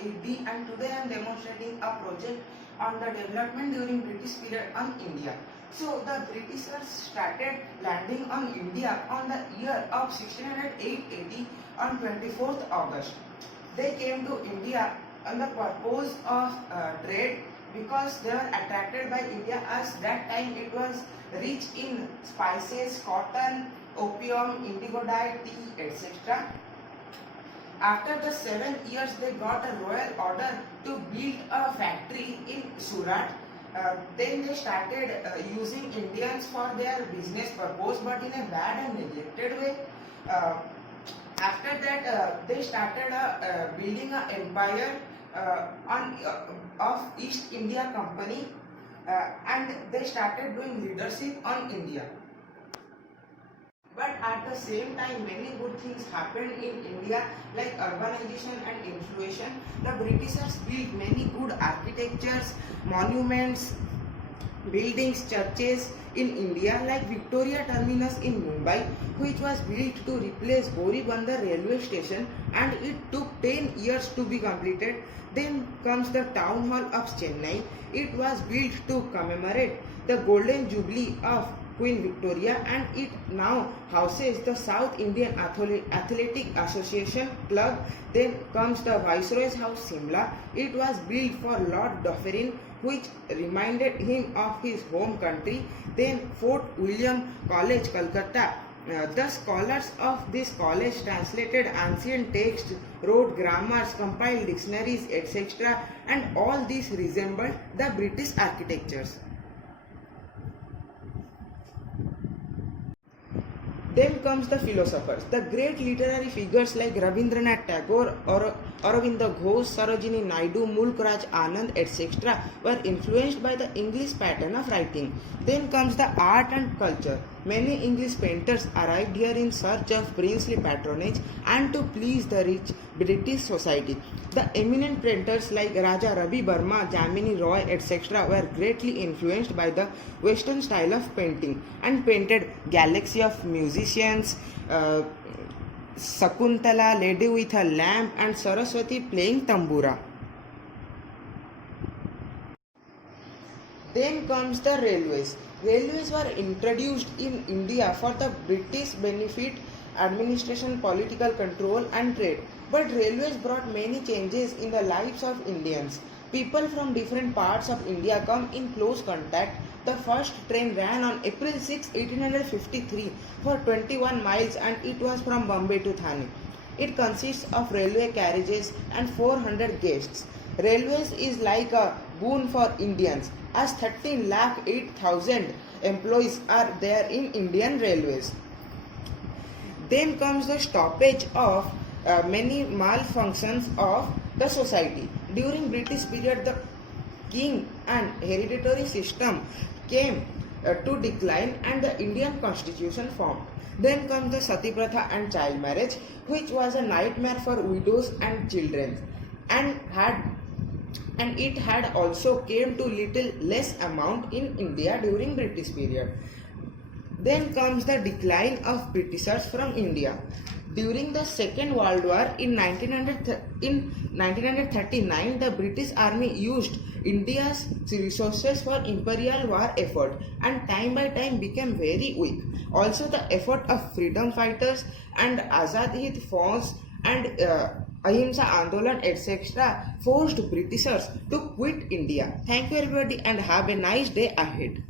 AD, and today I am demonstrating a project on the development during British period on India. So the Britishers started landing on India on the year of 1608 AD on 24th August. They came to India on the purpose of trade because they were attracted by India, as that time it was rich in spices, cotton, opium, indigo dye, tea, etc. After the 7 years, they got a royal order to build a factory in Surat. Then they started using Indians for their business purpose, but in a bad and neglected way. After that, they started building an empire of East India Company, and they started doing leadership on India. But at the same time, many good things happened in India, like urbanization and inflation. The Britishers built many good architectures, monuments, buildings, churches in India, like Victoria Terminus in Mumbai, which was built to replace Boribandar railway station, and it took 10 years to be completed. Then comes the Town Hall of Chennai. It was built to commemorate the Golden Jubilee of Queen Victoria, and it now houses the South Indian Athletic Association Club. Then comes the Viceroy's House, Simla. It was built for Lord Dufferin, which reminded him of his home country. Then Fort William College, Calcutta. The scholars of this college translated ancient texts, wrote grammars, compiled dictionaries, etc. And all these resembled the British architectures. Then comes the philosophers. The great literary figures like Rabindranath Tagore, Aurobindo Ghosh, Sarojini Naidu, Mulk Raj Anand, etc. were influenced by the English pattern of writing. Then comes the art and culture. Many English painters arrived here in search of princely patronage and to please the rich British society. The eminent painters like Raja Ravi Verma, Jamini Roy, etc. were greatly influenced by the Western style of painting and painted Galaxy of Musicians, Sakuntala, Lady with a Lamp, and Saraswati playing tambura. Then comes the railways. Railways were introduced in India for the British benefit, administration, political control and trade. But railways brought many changes in the lives of Indians. People from different parts of India come in close contact. The first train ran on April 6, 1853 for 21 miles, and it was from Bombay to Thane. It consists of railway carriages and 400 guests. Railways is like a boon for Indians, as 13,08,000 employees are there in Indian Railways. Then comes the stoppage of many malfunctions of the society. During British period, the king and hereditary system came to decline and the Indian constitution formed. Then comes the Sati Pratha and child marriage, which was a nightmare for widows and children, and it had also came to little less amount in India during British period. Then comes the decline of Britishers from India. During the Second World War in 1939, the British Army used India's resources for imperial war effort, and time by time became very weak. Also, the effort of freedom fighters and Azad Hind Fauj and Ahimsa Andolan, etc. forced Britishers to quit India. Thank you everybody and have a nice day ahead.